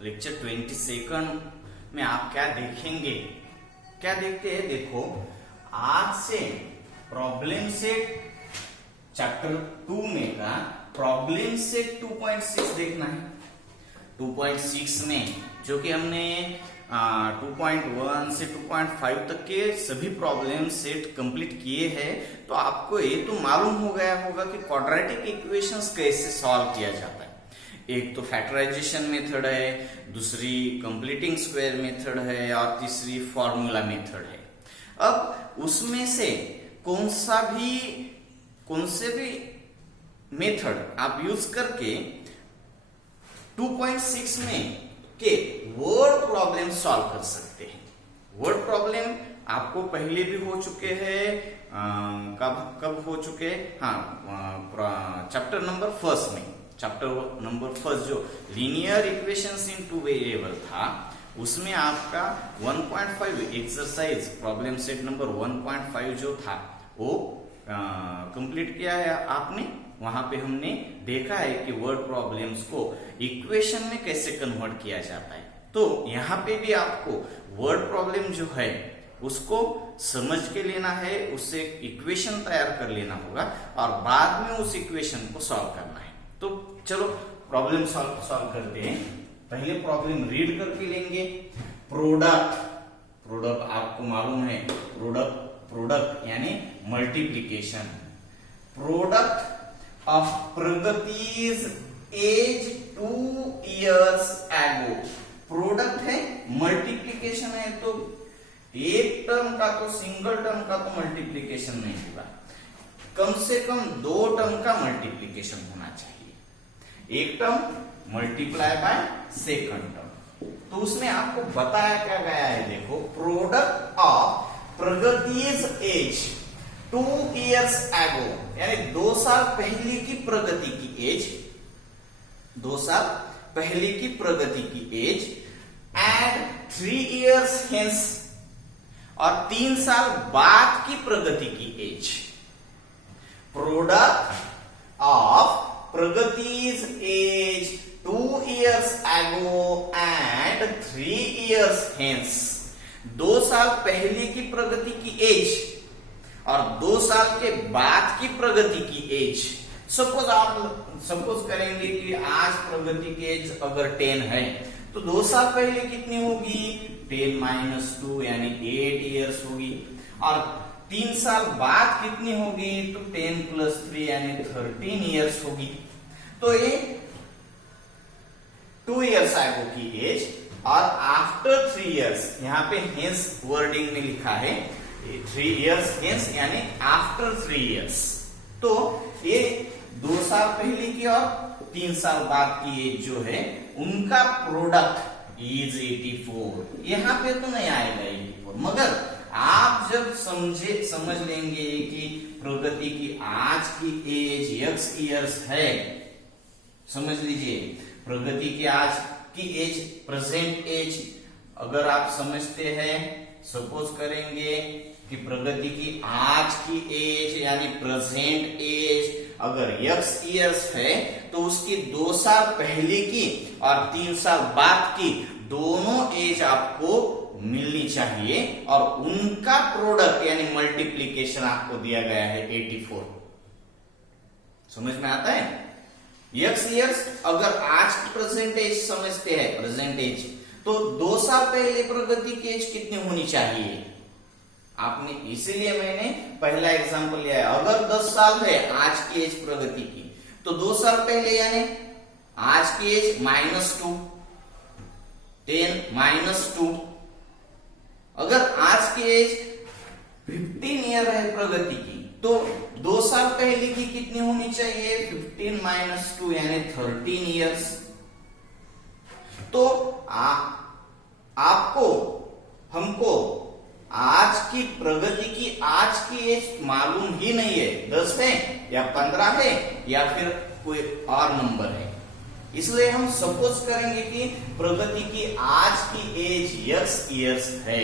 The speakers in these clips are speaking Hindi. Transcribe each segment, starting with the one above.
लेक्चर 22 में आप क्या देखेंगे, क्या देखते हैं? देखो, आज से प्रॉब्लम सेट चैप्टर 2 में का प्रॉब्लम सेट 2.6 देखना है। 2.6 में जो कि हमने 2.1 से 2.5 तक के सभी प्रॉब्लम सेट कंप्लीट किए हैं, तो आपको ये तो मालूम हो गया होगा कि क्वाड्रेटिक इक्वेशंस कैसे सॉल्व किया जाता है। एक तो फैक्टराइजेशन मेथड है, दूसरी कंप्लीटिंग स्क्वायर मेथड है और तीसरी फॉर्मूला मेथड है। अब उसमें से कौन से भी मेथड आप यूज करके 2.6 में के वर्ड प्रॉब्लम सॉल्व कर सकते हैं। वर्ड प्रॉब्लम आपको पहले भी हो चुके हैं, कब हो चुके हैं? हाँ, चैप्टर नंबर 1 में, चैप्टर नंबर 1 जो लीनियर इक्वेशंस इन टू वेरिएबल था, उसमें आपका 1.5 एक्सरसाइज प्रॉब्लम सेट नंबर 1.5 जो था वो कंप्लीट किया है आपने। वहां पे हमने देखा है कि वर्ड प्रॉब्लम्स को इक्वेशन में कैसे कन्वर्ट किया जाता है। तो यहाँ पे भी आपको वर्ड प्रॉब्लम जो है उसको समझ के लेना है, उससे इक्वेशन तैयार कर लेना होगा और बाद में उस इक्वेशन को सॉल्व करना है। तो चलो प्रॉब्लम सॉल्व करते हैं। पहले प्रॉब्लम रीड करके लेंगे। प्रोडक्ट आपको मालूम है, प्रोडक्ट यानी multiplication. Product of Pragati's age 2 years ago। Product है, मल्टीप्लीकेशन है, तो एक टर्म का तो सिंगल टर्म का तो मल्टीप्लीकेशन नहीं होगा, कम से कम 2 टर्म का मल्टीप्लीकेशन होना चाहिए। एक term multiply by second term. तो उसमें आपको बताया क्या गया है, देखो, product of Pragati's age 2 years ago, यानी 2 साल पहले की प्रगति की एज, 2 साल पहले की प्रगति की एज, एंड 3 years hence, और 3 साल बाद की प्रगति की age. Product of Pragati's age 2 years ago and 3 years hence। 2 साल पहले की प्रगति की एज और 2 साल के बाद की प्रगति की एज। सपोज करेंगे कि आज प्रगति की एज अगर 10 है, तो 2 साल पहले कितनी होगी? 10 - 2 यानी 8 इयर्स होगी। और 3 साल बाद कितनी होगी? तो 10 + 3 यानी 13 इयर्स होगी। तो ये 2 years ago की एज और आफ्टर 3 years, यहाँ पे हेंस वर्डिंग में लिखा है 3 years hence यानी आफ्टर 3 years। तो ये 2 साल पहले की और 3 साल बाद की एज जो है उनका प्रोडक्ट इज 84। यहाँ पे तो नहीं आएगा 84, मगर आप जब समझ लेंगे कि प्रगति की आज की एज x इयर्स है, समझ लीजिए प्रगति की आज की एज, प्रेजेंट एज अगर आप समझते हैं, सपोज करेंगे कि प्रगति की आज की एज यानी प्रेजेंट एज अगर x इयर्स है, तो उसकी 2 साल पहले की और 3 साल बाद की दोनों एज आपको मिलनी चाहिए और उनका प्रोडक्ट यानी मल्टीप्लीकेशन आपको दिया गया है 84। समझ में आता है? x इयर्स अगर आज की प्रेजेंट एज समझते हैं, प्रेजेंट एज, तो 2 साल पहले प्रगति की एज कितनी होनी चाहिए आपने, इसीलिए मैंने पहला एग्जांपल लिया है। अगर 10 साल है आज की एज प्रगति की, तो 2 साल पहले यानी आज की एज -2, 10 - 2। अगर आज की एज 15 ईयर है प्रगति की, तो 2 साल पहले की कितनी होनी चाहिए? 15 - 2 यानी 13 इयर्स। तो हमको आज की प्रगति की आज की एज मालूम ही नहीं है, 10 है या 15 है या फिर कोई और नंबर है। इसलिए हम सपोज करेंगे कि प्रगति की आज की एज x इयर्स है।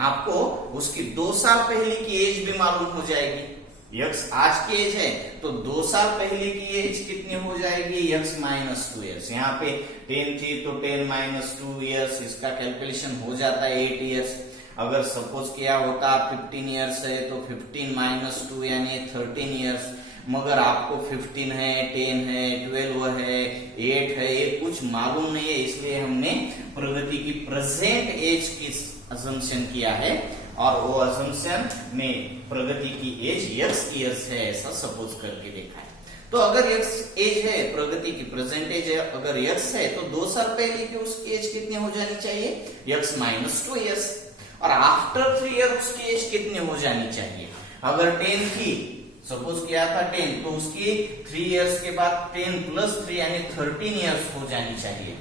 आपको उसकी 2 साल पहले की एज भी मालूम हो जाएगी। यक्स आज की एज है तो 2 साल पहले की एज कितनी हो जाएगी, यक्स माइनस 2 ईयर्स। यहाँ पे 10 थी तो 10 माइनस 2 ईयर्स, इसका कैलकुलेशन हो जाता है 8 ईयर्स। अगर सपोज क्या होता 15 ईयर्स है तो 15 माइनस 2 यानी 13 ईयर्स। मगर आपको 15 है, 10 है, 12 है, 8 है, ये कुछ मालूम नहीं है, इसलिए हमने प्रगति की प्रेजेंट एज की असम्पशन किया है और वो असम्पशन में प्रगति की एज यक्स ईयर्स है ऐसा सपोज करके देखा है। तो अगर यक्स एज है, प्रगति की प्रेजेंट एज है, अगर यक्स है तो 2 साल पहले की उसकी एज कितनी हो जानी चाहिए, यक्स माइनस 2 ईयर्स। और आफ्टर 3 ईयर उसकी एज कितनी हो जानी चाहिए, अगर 10 थी, सपोज किया था 10, तो उसकी 3 इयर्स के बाद 10 प्लस 3 यानी 13 इयर्स हो जानी चाहिए।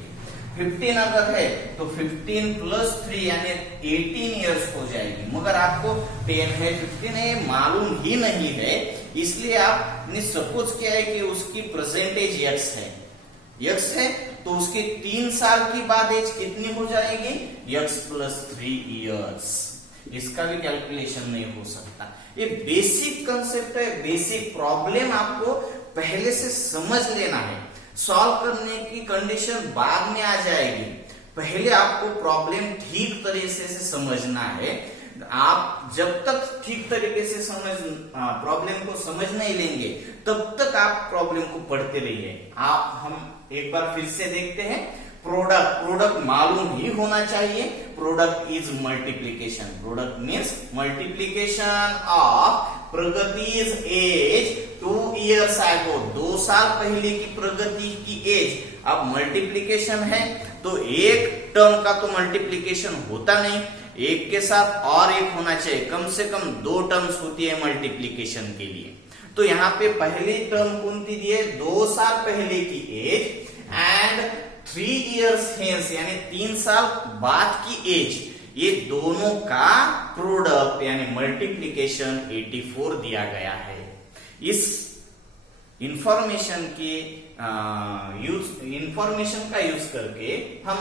15 अगर है तो 15 प्लस 3 यानी 18 इयर्स हो जाएगी। मगर आपको 10 है 15 है मालूम ही नहीं है, इसलिए आपने सपोज किया है कि उसकी परसेंटेज यक्स है। यक्स है तो उसके 3 साल की बाद एज कितनी हो जाएगी, यक्स प्लस 3 इयर्स। इसका भी कैलकुलेशन नहीं हो सकता। ये बेसिक कंसेप्ट है, बेसिक प्रॉब्लम आपको पहले से समझ लेना है। सॉल्व करने की कंडीशन बाद में आ जाएगी, पहले आपको प्रॉब्लम ठीक तरीके से समझना है। आप जब तक ठीक तरीके से प्रॉब्लम को समझ नहीं लेंगे तब तक आप प्रॉब्लम को पढ़ते रहिए। हम एक बार फिर से देखते हैं। प्रोडक्ट मालूम ही होना चाहिए। Product is multiplication. Product means multiplication of Pragati's age 2 years ago. 2 साल पहले की प्रगति की एज। अब मल्टीप्लीकेशन है तो एक टर्म का तो मल्टीप्लीकेशन होता नहीं, एक के साथ और एक होना चाहिए। कम से कम 2 टर्म्स होती है मल्टीप्लीकेशन के लिए। तो यहाँ पे पहली टर्म कौन दी है, 2 साल पहले की एज एंड 3 इयर्स हेंस यानी 3 साल बाद की एज, ये दोनों का प्रोडक्ट यानी मल्टीप्लीकेशन 84 दिया गया है। इस इंफॉर्मेशन का यूज करके हम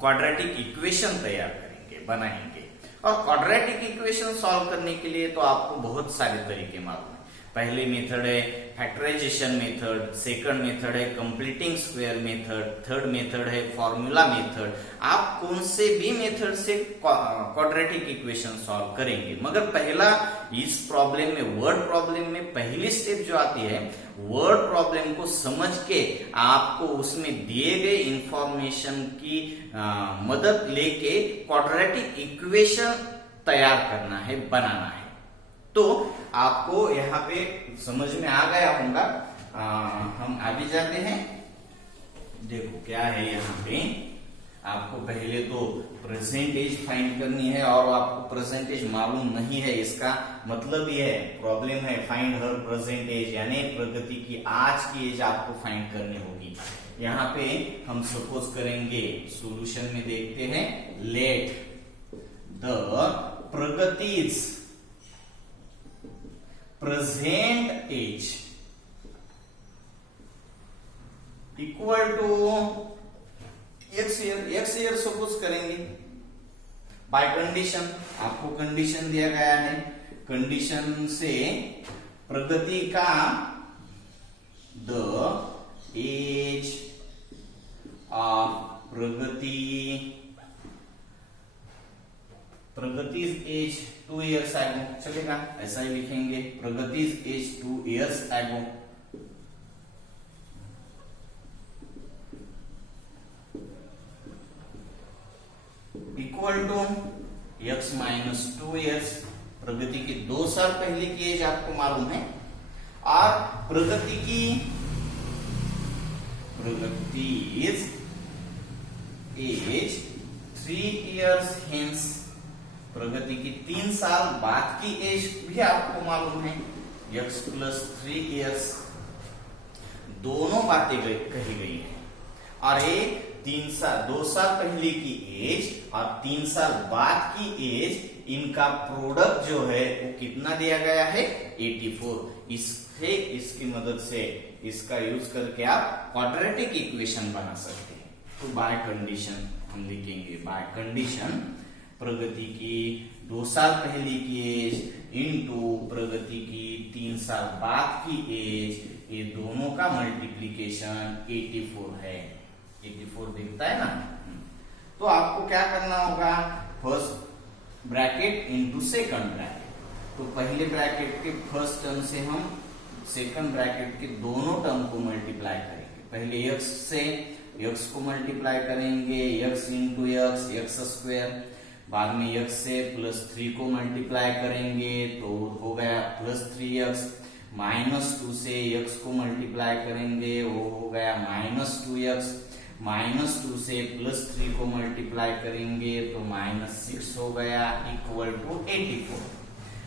क्वाड्रेटिक इक्वेशन तैयार करेंगे, बनाएंगे। और क्वाड्रेटिक इक्वेशन सॉल्व करने के लिए तो आपको बहुत सारे तरीके मालूम है। पहले मेथड है फैक्टराइजेशन मेथड, सेकंड मेथड है completing square method, third method है फॉर्मूला मेथड। आप कौन से भी मेथड से क्वाड्रेटिक इक्वेशन सॉल्व करेंगे, मगर पहला इस प्रॉब्लम में, वर्ड प्रॉब्लम में पहली स्टेप जो आती है, वर्ड प्रॉब्लम को समझ के आपको उसमें दिए गए इंफॉर्मेशन की मदद लेके क्वाड्रेटिक इक्वेशन तैयार करना है, बनाना है। तो आपको यहाँ पे समझ में आ गया होगा। हम आगे जाते हैं। देखो क्या है यहाँ पे, आपको पहले तो परसेंटेज फाइंड करनी है और आपको परसेंटेज मालूम नहीं है, इसका मतलब ये है, प्रॉब्लम है फाइंड हर परसेंटेज, यानी प्रगति की आज की एज आपको फाइंड करनी होगी। यहाँ पे हम सपोज करेंगे, सॉल्यूशन में देखते हैं, let the Pragati's present age equal to x year suppose करेंगे। बाय कंडीशन, आपको कंडीशन दिया गया है, कंडीशन से प्रगति का the age of Pragati's age 2 years ago, चलेगा, ऐसा ही लिखेंगे, Pragati's age 2 years ago. Equal to x minus 2 years, Pragati की 2 साल पहले की एज आपको मालूम है, और प्रगतिज एज 3 इयर्स हेंस, प्रगति की 3 साल बाद की एज भी आपको मालूम है, x प्लस 3 इयर्स। दोनों बातें कही गई है, और ये 2 साल पहले की एज और 3 साल बाद की एज, इनका प्रोडक्ट जो है वो कितना दिया गया है, 84। इसकी मदद से, इसका यूज करके आप क्वाड्रेटिक इक्वेशन बना सकते हैं। तो बाय कंडीशन हम लिखेंगे, बाय कंडीशन प्रगति की 2 साल पहले की एज इंटू प्रगति की 3 साल बाद की एज, ये दोनों का मल्टीप्लीकेशन 84 है। 84 दिखता है ना। तो आपको क्या करना होगा, first bracket into second bracket. तो पहले ब्रैकेट के फर्स्ट टर्म से हम सेकंड ब्रैकेट के दोनों टर्म को मल्टीप्लाई करेंगे। पहले x से x को मल्टीप्लाई करेंगे, x इंटू एक्स स्क्वायर, बाद में x से +3 को मल्टीप्लाई करेंगे तो हो गया +3x, -2 से x को मल्टीप्लाई करेंगे वो हो गया -2x, -2 से +3 को मल्टीप्लाई करेंगे तो -6 हो गया, इक्वल टू 84।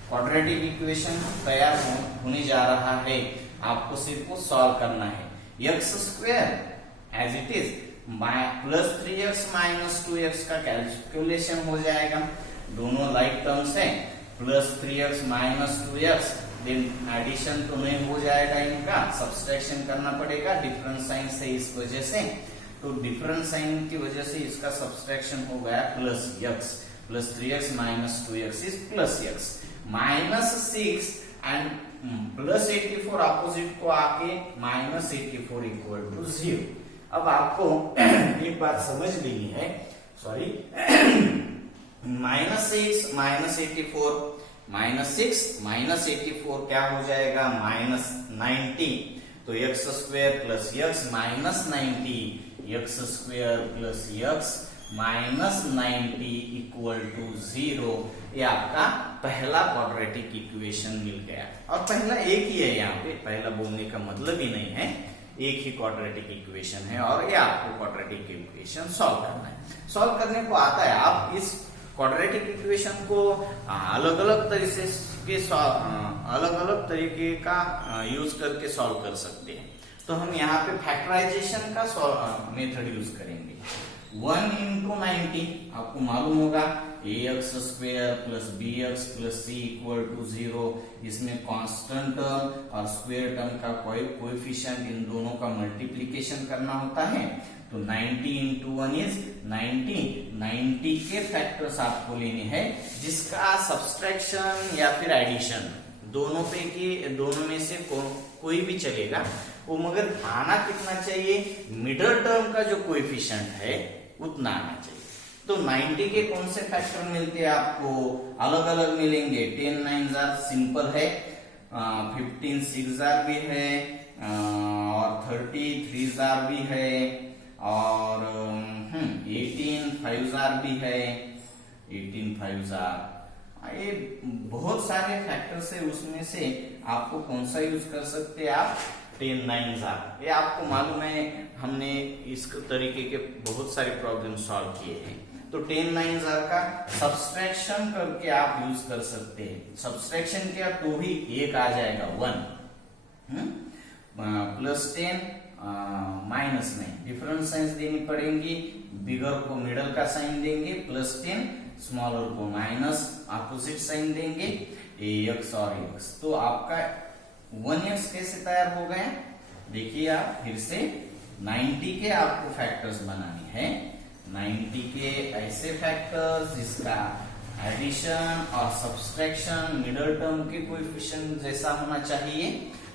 क्वाड्रेटिक इक्वेशन तैयार होने जा रहा है, आपको सिर्फ वो सॉल्व करना है। X square as it is +3x -2x का कैलकुलेशन हो जाएगा, दोनों लाइक टर्म्स है, +3x -2x, देन एडिशन तो नहीं हो जाएगा, इनका सब्सट्रैक्शन करना पड़ेगा, डिफरेंस साइन से इस वजह से, तो डिफरेंस साइन की वजह से इसका सब्सट्रैक्शन हो गया +x, +3x -2x is +x, -6 and +84 opposite को आके -84 इक्वल टू 0। अब आपको एक बात समझ लेनी है, सॉरी, -6 -84 क्या हो जाएगा, -90, तो x square plus x -90, x square plus x -90 equal to 0। ये आपका पहला क्वाड्रेटिक इक्वेशन मिल गया, और पहला एक ही है, यहाँ पे पहला बोलने का मतलब ही नहीं है, एक ही क्वाड्रेटिक इक्वेशन है, और ये आपको क्वाड्रेटिक इक्वेशन सॉल्व करना है। सॉल्व करने को आता है, आप इस क्वाड्रेटिक इक्वेशन को अलग अलग तरीके का यूज करके सॉल्व कर सकते हैं। तो हम यहाँ पे फैक्टराइजेशन का मेथड यूज करेंगे। 1 into 90 आपको मालूम होगा, ax square plus bx plus c equal to 0। इसमें कांस्टेंट टर्म और स्क्वायर टर्म का कोएफिशिएंट, इन दोनों का मल्टीप्लिकेशन करना होता है। तो 90 into 1 इज 90, 90 के फैक्टर्स आपको लेने हैं, जिसका सब्सट्रैक्शन या फिर एडिशन दोनों में से कोई भी चलेगा, वो मगर आना कितना चाहिए, मिडल टर्म का जो कोएफिशिएंट है उतना आना चाहिए। तो 90 के कौन से फैक्टर मिलते हैं आपको, अलग अलग मिलेंगे। 10 9 सिंपल है, 15 6 भी है, और 30 3 भी है, और 18 5 भी है, 18 5 ये बहुत सारे फैक्टर्स है, उसमें से आपको कौन सा यूज कर सकते हैं आप, 10 9 ये आपको मालूम है, हमने इस तरीके के बहुत सारे प्रॉब्लम सॉल्व किए हैं। तो 10 9 का सब्सट्रैक्शन करके आप यूज कर सकते हैं। सब्सट्रैक्शन किया तो भी एक आ जाएगा 1, +10 -9, डिफरेंस साइंस देनी पड़ेंगी, बिगर को मिडल का साइन देंगे, +10, स्मॉलर को माइनस अपोजिट साइन देंगे, ax और x। तो आपका 1x कैसे तैयार हो गया, देखिए आप फिर से 90 के आपको फैक्टर्स बनाने हैं, 90 के ऐसे फैक्टर्स जिसका एडिशन और सब्सट्रैक्शन मिडल टर्म के कोएफिशिएंट जैसा होना चाहिए।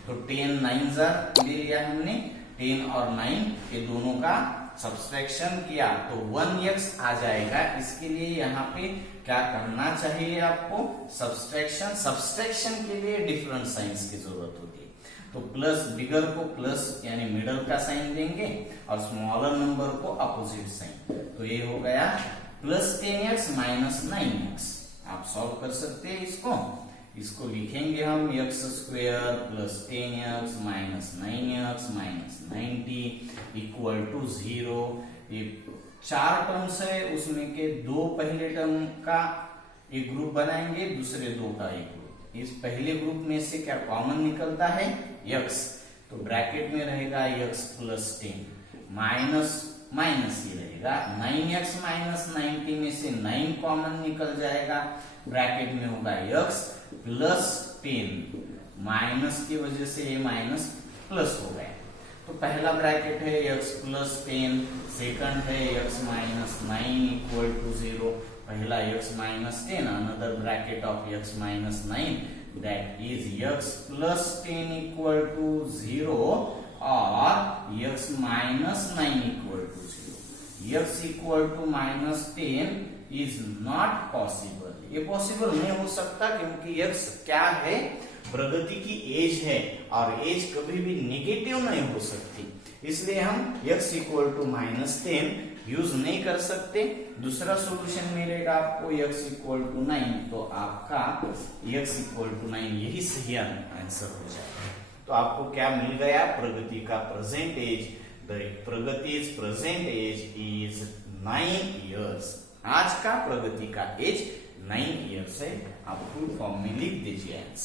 तो 10 9 ले लिया हमने, 10 और 9 के दोनों का सब्सट्रैक्शन किया तो 1x आ जाएगा। इसके लिए यहाँ पे क्या करना चाहिए आपको, सब्सट्रैक्शन के लिए डिफरेंस साइंस की जरूरत होती है। तो प्लस, बिगर को प्लस यानी मिडल का साइन देंगे, और स्मॉलर नंबर को अपोजिट साइन। तो ये हो गया +10x -9x। आप सॉल्व कर सकते हैं इसको लिखेंगे हम, x square plus 10x -9x -90 equal to 0। ये 4 टर्म्स है, उसमें के 2 पहले टर्म का एक ग्रुप बनाएंगे, दूसरे 2 का एक ग्रुप। इस पहले ग्रुप में से क्या कॉमन निकलता है, x, तो ब्रैकेट में रहेगा x प्लस 10 माइनस ये रहेगा 9x -90 में से 9 कॉमन निकल जाएगा, ब्रैकेट में होगा x प्लस 10, माइनस की वजह से ये माइनस प्लस हो गया। तो पहला ब्रैकेट है x प्लस 10, सेकंड है x -9 इक्वल टू 0। पहला x minus 10, another bracket of x minus 9, that is x plus 10 equal to 0 or x minus 9 equal to 0. x equal to minus 10 is not possible. ये पॉसिबल नहीं हो सकता क्योंकि x क्या है, प्रगति की एज है और एज कभी भी नेगेटिव नहीं हो सकती, इसलिए हम x इक्वल टू -10 यूज नहीं कर सकते। दूसरा सॉल्यूशन मिलेगा आपको x इक्वल टू 9, तो आपका x इक्वल टू 9 यही सही आंसर हो जाएगा। तो आपको क्या मिल गया, प्रगति का present age, the Pragati's present age is 9 years. आज का प्रगति का एज 9 इयर्स है। आप फुल फॉर्म में लिख दीजिए आंसर।